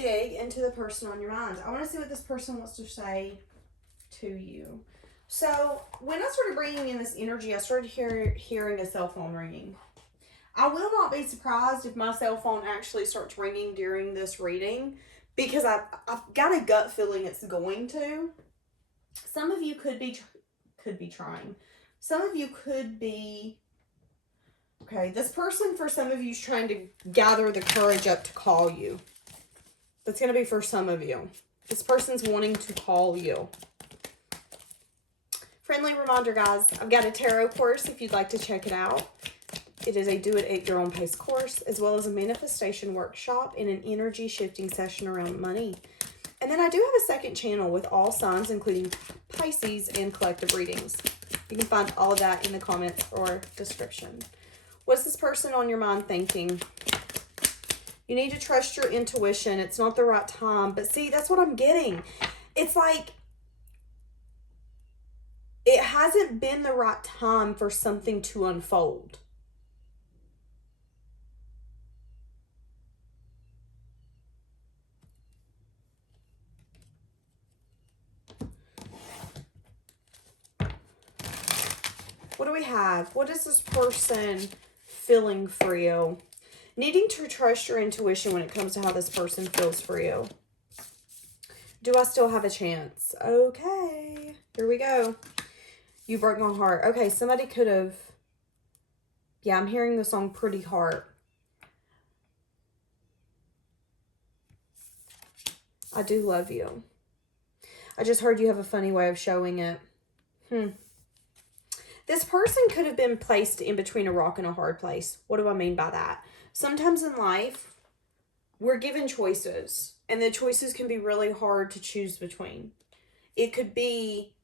dig into the person on your mind. I want to see what this person wants to say to you. So when I started bringing in this energy, I started hearing a cell phone ringing. I will not be surprised if my cell phone actually starts ringing during this reading, because I've got a gut feeling it's going to. Some of you could be trying. Some of you could be... Okay, this person, for some of you, is trying to gather the courage up to call you. That's going to be for some of you. This person's wanting to call you. Friendly reminder, guys, I've got a tarot course if you'd like to check it out. It is a do-it-at-your-own-pace course, as well as a manifestation workshop and an energy shifting session around money. And then I do have a second channel with all signs, including Pisces and collective readings. You can find all of that in the comments or description. What's this person on your mind thinking? You need to trust your intuition. It's not the right time. But see, that's what I'm getting. It's like it hasn't been the right time for something to unfold. What do we have? What is this person feeling for you? Needing to trust your intuition when it comes to how this person feels for you. Do I still have a chance? Okay, here we go. You broke my heart. Okay, somebody could have... Yeah, I'm hearing the song Pretty Heart. I do love you. I just heard you have a funny way of showing it. This person could have been placed in between a rock and a hard place. What do I mean by that? Sometimes in life, we're given choices, and the choices can be really hard to choose between. It could be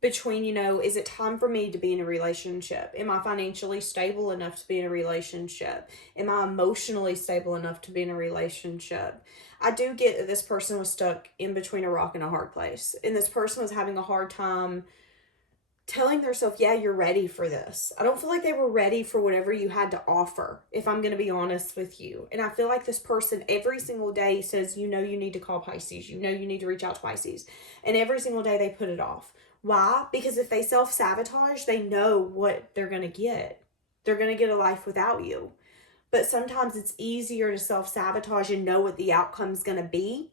between, you know, is it time for me to be in a relationship? Am I financially stable enough to be in a relationship? Am I emotionally stable enough to be in a relationship? I do get that this person was stuck in between a rock and a hard place, and this person was having a hard time telling themselves, yeah, you're ready for this. I don't feel like they were ready for whatever you had to offer, if I'm going to be honest with you. And I feel like this person every single day says, you know, you need to call Pisces. You know, you need to reach out to Pisces. And every single day they put it off. Why? Because if they self-sabotage, they know what they're going to get. They're going to get a life without you. But sometimes it's easier to self-sabotage and know what the outcome's going to be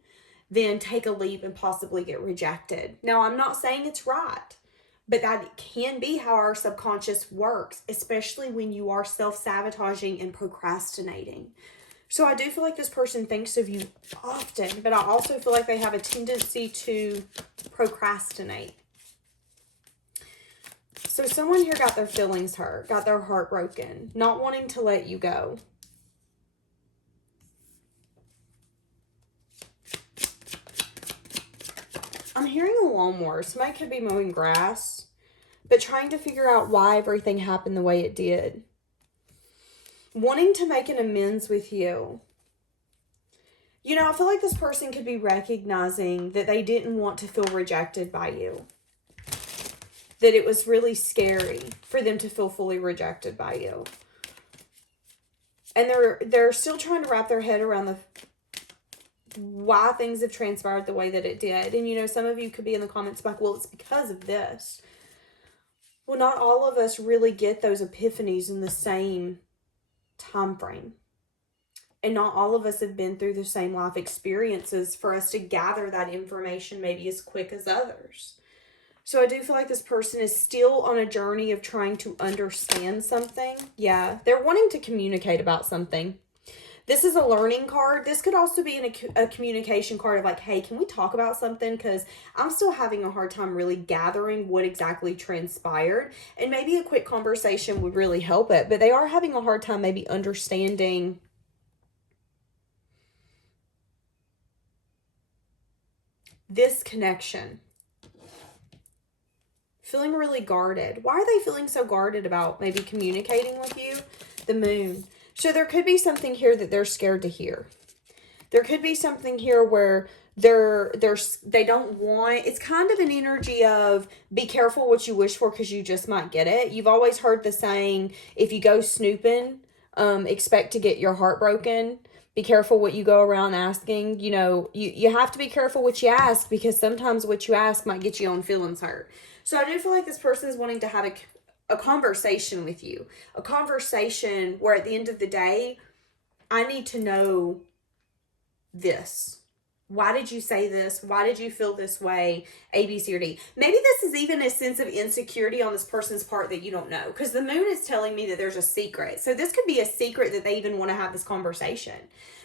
than take a leap and possibly get rejected. Now, I'm not saying it's right. But that can be how our subconscious works, especially when you are self-sabotaging and procrastinating. So I do feel like this person thinks of you often, but I also feel like they have a tendency to procrastinate. So someone here got their feelings hurt, got their heart broken, not wanting to let you go. I'm hearing a lawnmower. Somebody could be mowing grass, but trying to figure out why everything happened the way it did. Wanting to make an amends with you. You know, I feel like this person could be recognizing that they didn't want to feel rejected by you. That it was really scary for them to feel fully rejected by you. And they're still trying to wrap their head around why things have transpired the way that it did. And, you know, some of you could be in the comments like, well, it's because of this. Well, not all of us really get those epiphanies in the same time frame. And not all of us have been through the same life experiences for us to gather that information maybe as quick as others. So I do feel like this person is still on a journey of trying to understand something. Yeah, they're wanting to communicate about something. This is a learning card. This could also be a communication card of like, hey, can we talk about something? Because I'm still having a hard time really gathering what exactly transpired. And maybe a quick conversation would really help it. But they are having a hard time maybe understanding this connection. Feeling really guarded. Why are they feeling so guarded about maybe communicating with you? The moon. So there could be something here that they're scared to hear. There could be something here where they don't want, it's kind of an energy of be careful what you wish for because you just might get it. You've always heard the saying, if you go snooping, expect to get your heart broken. Be careful what you go around asking. You know, you have to be careful what you ask, because sometimes what you ask might get your own feelings hurt. So I do feel like this person is wanting to have a conversation with you. A conversation where at the end of the day, I need to know this. Why did you say this? Why did you feel this way? A, B, C, or D. Maybe this is even a sense of insecurity on this person's part that you don't know. Because the moon is telling me that there's a secret. So this could be a secret that they even want to have this conversation.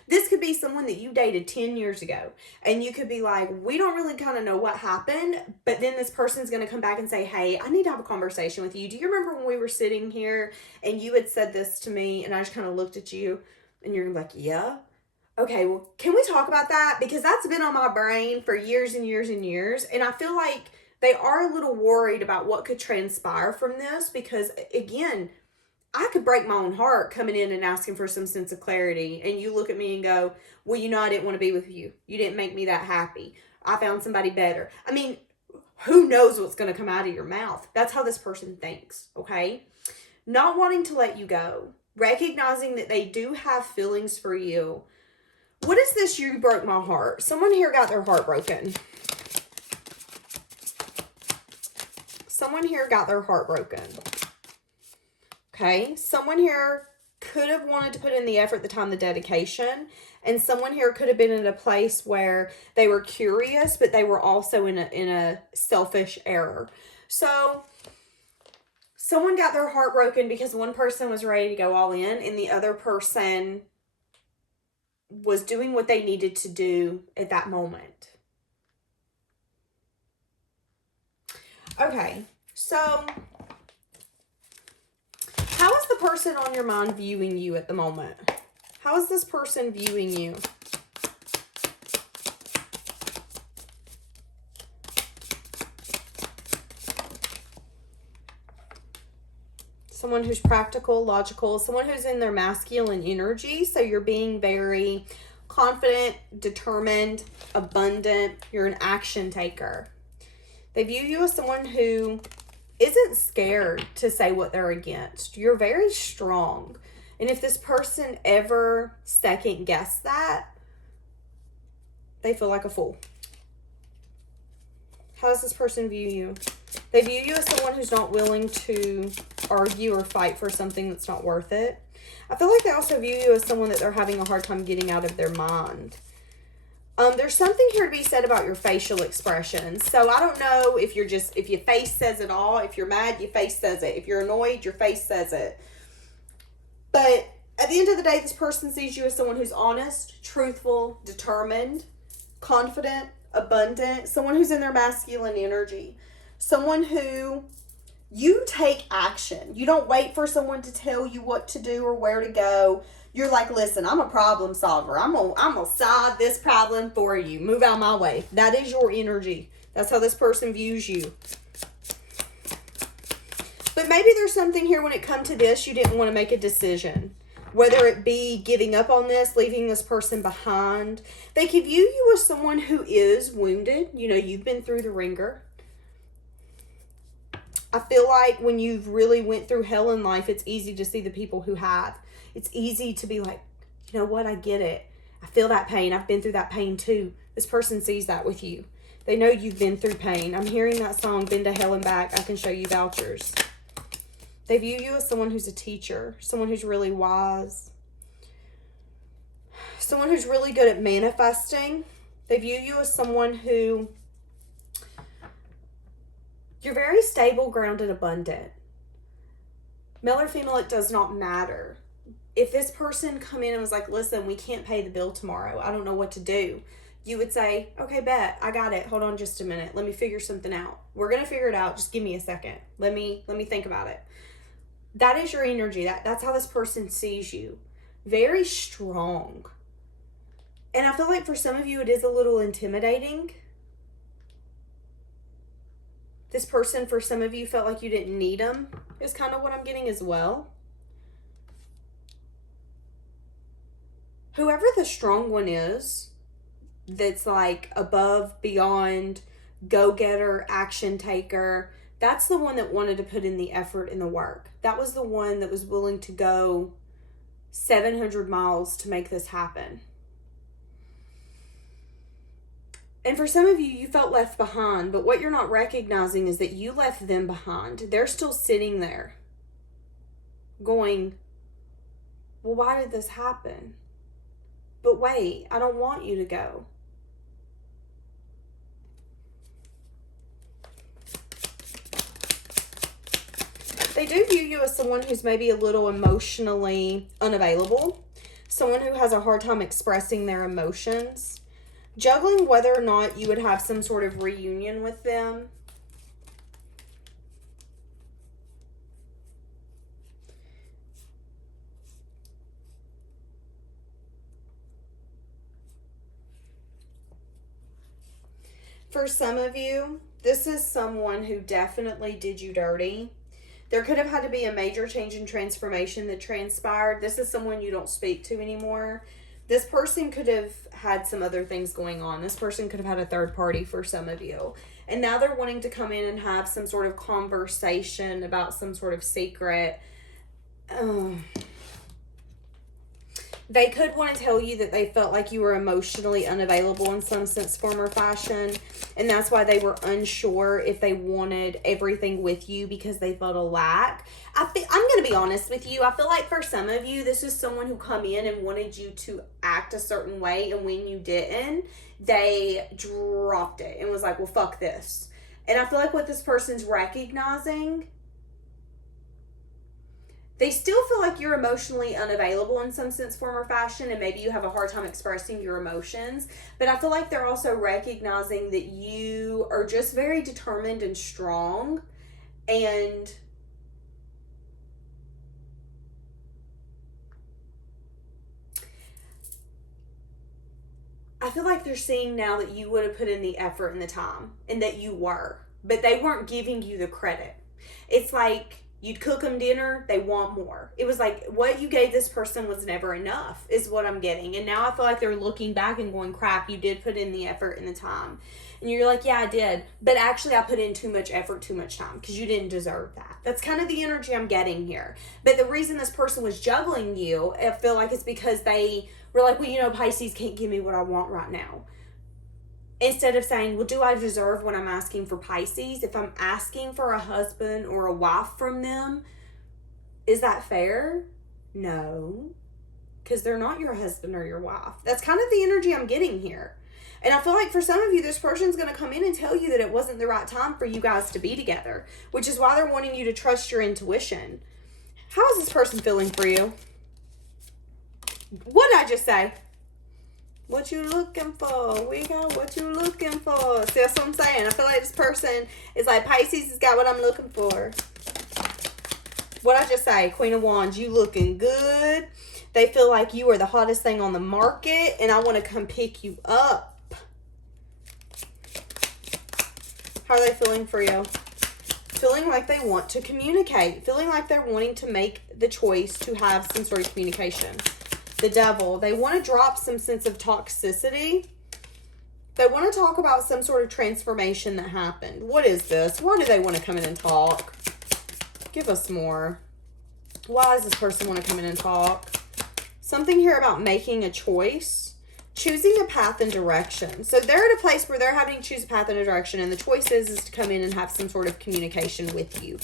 This could be someone that you dated 10 years ago. And you could be like, we don't really kind of know what happened. But then this person's going to come back and say, hey, I need to have a conversation with you. Do you remember when we were sitting here and you had said this to me? And I just kind of looked at you and you're like, yeah. Okay, well, can we talk about that? Because that's been on my brain for years and years and years. And I feel like they are a little worried about what could transpire from this. Because, again, I could break my own heart coming in and asking for some sense of clarity. And you look at me and go, well, you know, I didn't want to be with you. You didn't make me that happy. I found somebody better. I mean, who knows what's going to come out of your mouth? That's how this person thinks, okay? Not wanting to let you go. Recognizing that they do have feelings for you. What is this? You broke my heart. Someone here got their heart broken. Someone here got their heart broken. Okay. Someone here could have wanted to put in the effort, the time, the dedication. And someone here could have been in a place where they were curious, but they were also in a selfish error. So someone got their heart broken because one person was ready to go all in and the other person was doing what they needed to do at that moment. Okay, so how is the person on your mind viewing you at the moment? How is this person viewing you? Someone who's practical, logical, someone who's in their masculine energy. So you're being very confident, determined, abundant. You're an action taker. They view you as someone who isn't scared to say what they're against. You're very strong. And if this person ever second guess that, they feel like a fool. How does this person view you? They view you as someone who's not willing to argue or fight for something that's not worth it. I feel like they also view you as someone that they're having a hard time getting out of their mind. There's something here to be said about your facial expressions. So I don't know if your face says it all. If you're mad, your face says it. If you're annoyed, your face says it. But at the end of the day, this person sees you as someone who's honest, truthful, determined, confident, abundant, someone who's in their masculine energy, someone who you take action. You don't wait for someone to tell you what to do or where to go. You're like, listen, I'm a problem solver. I'm gonna solve this problem for you. Move out of my way. That is your energy. That's how this person views you. But maybe there's something here when it comes to this, you didn't want to make a decision. Whether it be giving up on this, leaving this person behind. They could view you as someone who is wounded. You know, you've been through the ringer. I feel like when you've really went through hell in life, it's easy to see the people who have. It's easy to be like, you know what, I get it. I feel that pain. I've been through that pain too. This person sees that with you. They know you've been through pain. I'm hearing that song, Been to Hell and Back. I can show you vouchers. They view you as someone who's a teacher, someone who's really wise, someone who's really good at manifesting. They view you as someone who, you're very stable, grounded, abundant. Male or female, it does not matter. If this person come in and was like, listen, we can't pay the bill tomorrow. I don't know what to do. You would say, okay, bet, I got it. Hold on just a minute. Let me figure something out. We're going to figure it out. Just give me a second. Let me think about it. That is your energy. That's how this person sees you. Very strong. And I feel like for some of you, it is a little intimidating. This person, for some of you, felt like you didn't need them. Is kind of what I'm getting as well. Whoever the strong one is, that's like above, beyond, go-getter, action taker, that's the one that wanted to put in the effort and the work. That was the one that was willing to go 700 miles to make this happen. And for some of you, you felt left behind, but what you're not recognizing is that you left them behind. They're still sitting there going, well, why did this happen? But wait, I don't want you to go. They do view you as someone who's maybe a little emotionally unavailable, someone who has a hard time expressing their emotions, juggling whether or not you would have some sort of reunion with them. For some of you, this is someone who definitely did you dirty. There could have had to be a major change and transformation that transpired. This is someone you don't speak to anymore. This person could have had some other things going on. This person could have had a third party for some of you. And now they're wanting to come in and have some sort of conversation about some sort of secret. They could want to tell you that they felt like you were emotionally unavailable in some sense, form, or fashion. And that's why they were unsure if they wanted everything with you because they felt a lack. I'm going to be honest with you. I feel like for some of you, this is someone who come in and wanted you to act a certain way. And when you didn't, they dropped it and was like, well, fuck this. And I feel like what this person's recognizing, they still feel like you're emotionally unavailable in some sense, form, or fashion, and maybe you have a hard time expressing your emotions. But I feel like they're also recognizing that you are just very determined and strong. And I feel like they're seeing now that you would have put in the effort and the time, and that you were. But they weren't giving you the credit. It's like you'd cook them dinner, they want more. It was like what you gave this person was never enough, is what I'm getting. And now I feel like they're looking back and going, crap, you did put in the effort and the time. And you're like, yeah, I did. But actually, I put in too much effort, too much time, because you didn't deserve that. That's kind of the energy I'm getting here. But the reason this person was juggling you, I feel like it's because they were like, well, you know, Pisces can't give me what I want right now. Instead of saying, well, do I deserve what I'm asking for Pisces? If I'm asking for a husband or a wife from them, is that fair? No, because they're not your husband or your wife. That's kind of the energy I'm getting here. And I feel like for some of you, this person's going to come in and tell you that it wasn't the right time for you guys to be together, which is why they're wanting you to trust your intuition. How is this person feeling for you? What did I just say? What you looking for? We got what you looking for. See, that's what I'm saying. I feel like this person is like, Pisces has got what I'm looking for. What I just say, Queen of Wands, you looking good. They feel like you are the hottest thing on the market, and I want to come pick you up. How are they feeling for you? Feeling like they want to communicate. Feeling like they're wanting to make the choice to have some sort of communication. The Devil. They want to drop some sense of toxicity. They want to talk about some sort of transformation that happened. What is this? Why do they want to come in and talk? Give us more. Why does this person want to come in and talk? Something here about making a choice. Choosing a path and direction. So they're at a place where they're having to choose a path and a direction, and the choice is to come in and have some sort of communication with you.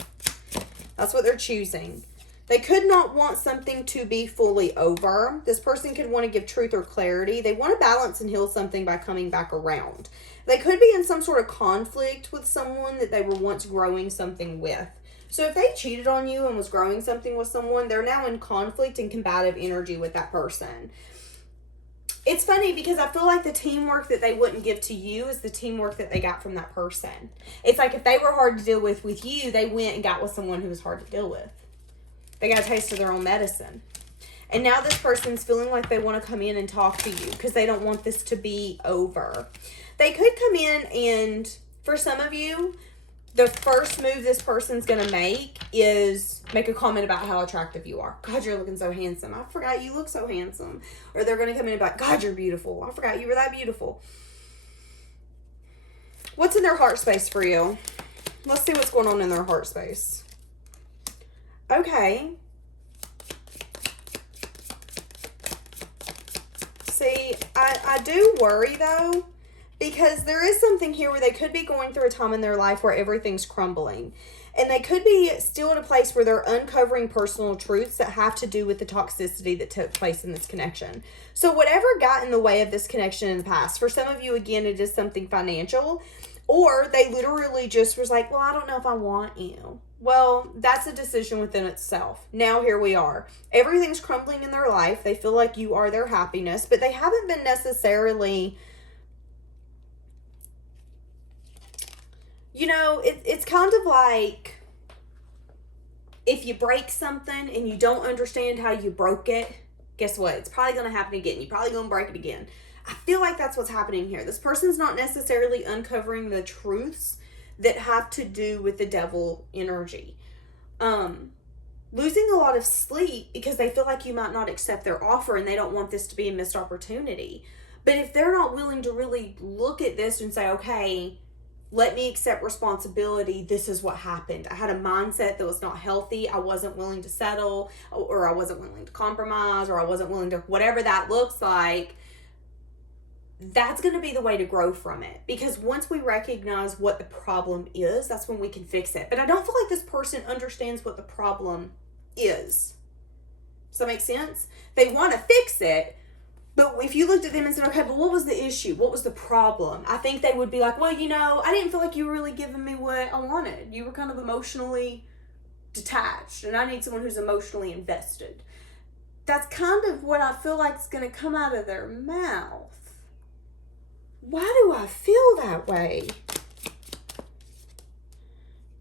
That's what they're choosing. They could not want something to be fully over. This person could want to give truth or clarity. They want to balance and heal something by coming back around. They could be in some sort of conflict with someone that they were once growing something with. So if they cheated on you and was growing something with someone, they're now in conflict and combative energy with that person. It's funny because I feel like the teamwork that they wouldn't give to you is the teamwork that they got from that person. It's like if they were hard to deal with you, they went and got with someone who was hard to deal with. They got a taste of their own medicine. And now this person's feeling like they want to come in and talk to you because they don't want this to be over. They could come in and, for some of you, the first move this person's going to make is make a comment about how attractive you are. God, you're looking so handsome. I forgot you look so handsome. Or they're going to come in and be like, God, you're beautiful. I forgot you were that beautiful. What's in their heart space for you? Let's see what's going on in their heart space. Okay. See, I do worry, though, Because there is something here where they could be going through a time in their life where everything's crumbling. And they could be still in a place where they're uncovering personal truths that have to do with the toxicity that took place in this connection. So whatever got in the way of this connection in the past, for some of you, again, it is something financial. Or they literally just was like, well, I don't know if I want you. Well, that's a decision within itself. Now here we are. Everything's crumbling in their life. They feel like you are their happiness, but they haven't been necessarily... You know, it's kind of like if you break something and you don't understand how you broke it, guess what? It's probably going to happen again. You're probably going to break it again. I feel like that's what's happening here. This person's not necessarily uncovering the truths that have to do with the devil energy. Losing a lot of sleep because they feel like you might not accept their offer and they don't want this to be a missed opportunity. But if they're not willing to really look at this and say, okay, let me accept responsibility. This is what happened. I had a mindset that was not healthy. I wasn't willing to settle, or I wasn't willing to compromise, or I wasn't willing to, whatever that looks like. That's going to be the way to grow from it. Because once we recognize what the problem is, that's when we can fix it. But I don't feel like this person understands what the problem is. Does that make sense? They want to fix it. But if you looked at them and said, okay, but what was the issue? What was the problem? I think they would be like, well, you know, I didn't feel like you were really giving me what I wanted. You were kind of emotionally detached, and I need someone who's emotionally invested. That's kind of what I feel like is going to come out of their mouth. Why do I feel that way?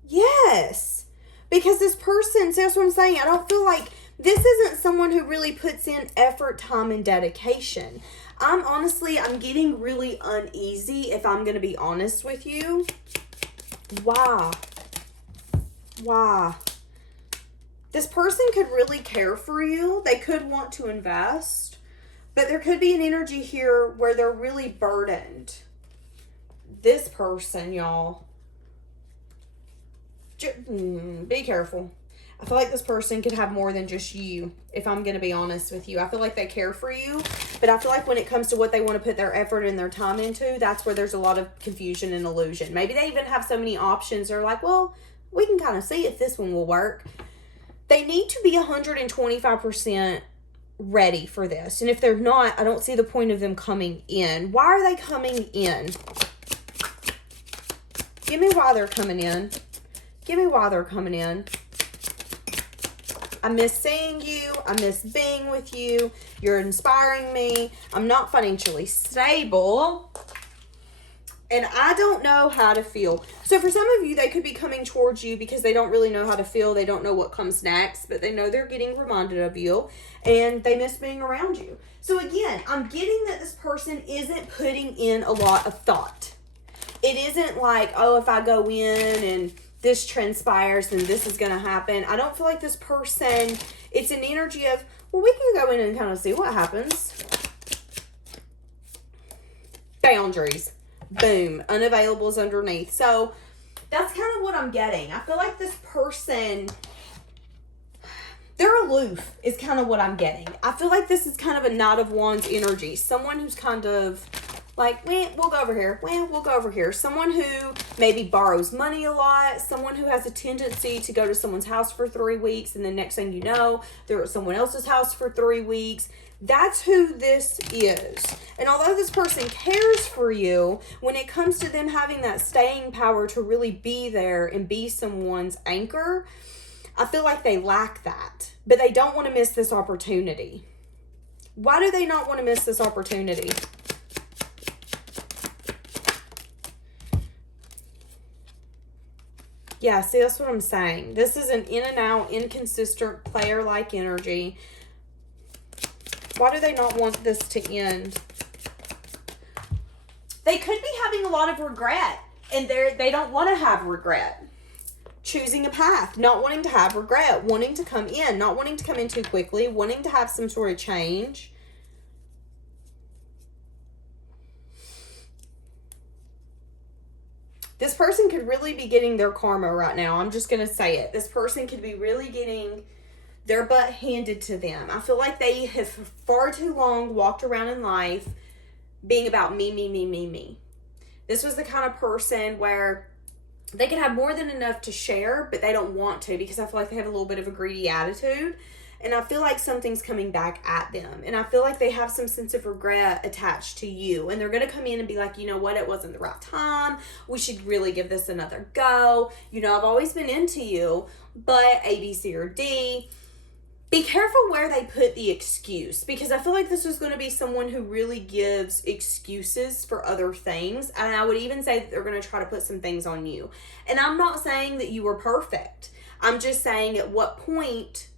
Yes. Because this person, see, that's what I'm saying. I don't feel like this isn't someone who really puts in effort, time, and dedication. I'm getting really uneasy if I'm going to be honest with you. Why? This person could really care for you. They could want to invest. But there could be an energy here where they're really burdened. This person, y'all. Be careful. I feel like this person could have more than just you, if I'm going to be honest with you. I feel like they care for you, but I feel like when it comes to what they want to put their effort and their time into, that's where there's a lot of confusion and illusion. Maybe they even have so many options. They're like, well, we can kind of see if this one will work. They need to be 125% ready for this. And if they're not, I don't see the point of them coming in. Why are they coming in? Give me why they're coming in. Give me why they're coming in. I miss seeing you. I miss being with you. You're inspiring me. I'm not financially stable. And I don't know how to feel. So for some of you, they could be coming towards you because they don't really know how to feel. They don't know what comes next, but they know they're getting reminded of you and they miss being around you. So again, I'm getting that this person isn't putting in a lot of thought. It isn't like, oh, if I go in and this transpires, then this is going to happen. I don't feel like this person, it's an energy of, well, we can go in and kind of see what happens. Boundaries. Boom. Unavailables underneath. So that's kind of what I'm getting. I feel like this person, they're aloof is kind of what I'm getting. I feel like this is kind of a Knight of Wands energy. Someone who's kind of like, we'll go over here. We'll go over here. Someone who maybe borrows money a lot. Someone who has a tendency to go to someone's house for 3 weeks. And then next thing you know, they're at someone else's house for 3 weeks. That's who this is. And although this person cares for you, when it comes to them having that staying power to really be there and be someone's anchor, I feel like they lack that. But they don't want to miss this opportunity. Why do they not want to miss this opportunity? Yeah, see, that's what I'm saying. This is an in and out, inconsistent, player-like energy. Why do they not want this to end? They could be having a lot of regret, and they don't want to have regret. Choosing a path, not wanting to have regret, wanting to come in, not wanting to come in too quickly, wanting to have some sort of change. This person could really be getting their karma right now. I'm just going to say it. This person could be really getting their butt handed to them. I feel like they have far too long walked around in life being about me, me, me, me, me. This was the kind of person where they can have more than enough to share, but they don't want to because I feel like they have a little bit of a greedy attitude. And I feel like something's coming back at them. And I feel like they have some sense of regret attached to you. And they're going to come in and be like, you know what, it wasn't the right time. We should really give this another go. You know, I've always been into you, but A, B, C, or D. Be careful where they put the excuse, because I feel like this is going to be someone who really gives excuses for other things. And I would even say that they're going to try to put some things on you. And I'm not saying that you were perfect. I'm just saying at what point,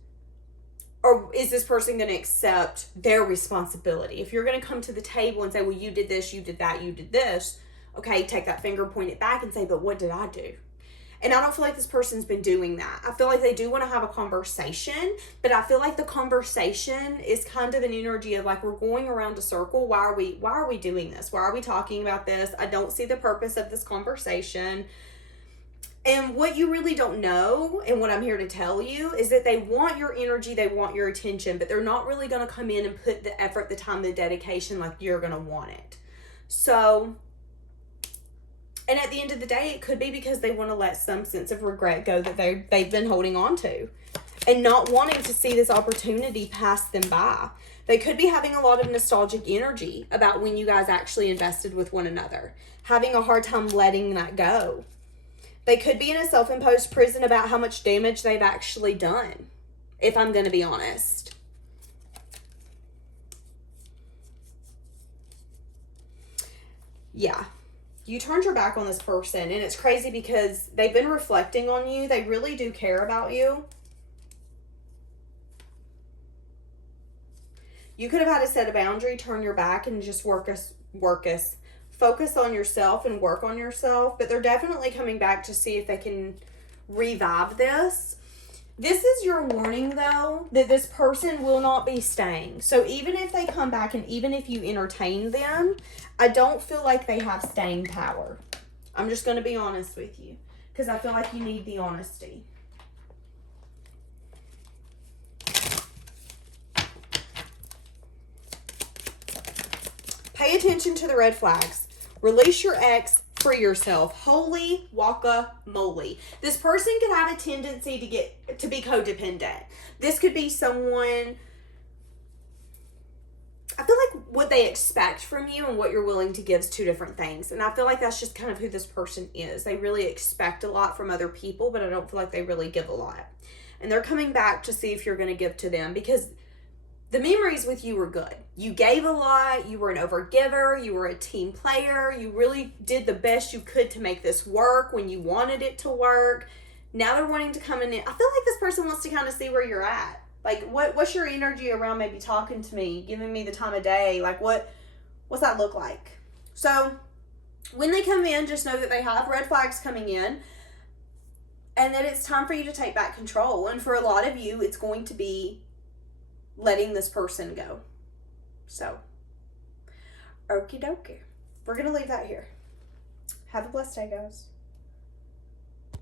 or is this person going to accept their responsibility? If you're going to come to the table and say, well, you did this, you did that, you did this. Okay, take that finger, point it back and say, but what did I do? And I don't feel like this person's been doing that. I feel like they do want to have a conversation, but I feel like the conversation is kind of an energy of like, we're going around a circle. Why are we doing this? Why are we talking about this? I don't see the purpose of this conversation. And what you really don't know, and what I'm here to tell you, is that they want your energy, they want your attention, but they're not really going to come in and put the effort, the time, the dedication like you're going to want it. So, and at the end of the day, it could be because they want to let some sense of regret go that they've been holding on to and not wanting to see this opportunity pass them by. They could be having a lot of nostalgic energy about when you guys actually invested with one another, having a hard time letting that go. They could be in a self-imposed prison about how much damage they've actually done, if I'm going to be honest. Yeah. You turned your back on this person, and it's crazy because they've been reflecting on you. They really do care about you. You could have had to set a boundary, turn your back, and just focus on yourself and work on yourself. But they're definitely coming back to see if they can revive this. This is your warning, though, that this person will not be staying. So even if they come back and even if you entertain them, I don't feel like they have staying power. I'm just going to be honest with you because I feel like you need the honesty. Pay attention to the red flags. Release your ex. Free yourself. Holy guacamole. This person could have a tendency to be codependent. This could be someone, I feel like what they expect from you and what you're willing to give is two different things. And I feel like that's just kind of who this person is. They really expect a lot from other people, but I don't feel like they really give a lot. And they're coming back to see if you're going to give to them because the memories with you were good. You gave a lot. You were an overgiver. You were a team player. You really did the best you could to make this work when you wanted it to work. Now they're wanting to come in. I feel like this person wants to kind of see where you're at. Like, what's your energy around maybe talking to me, giving me the time of day? Like, what's that look like? So when they come in, just know that they have red flags coming in and that it's time for you to take back control. And for a lot of you, it's going to be letting this person go. So, okie dokie. We're going to leave that here. Have a blessed day, guys.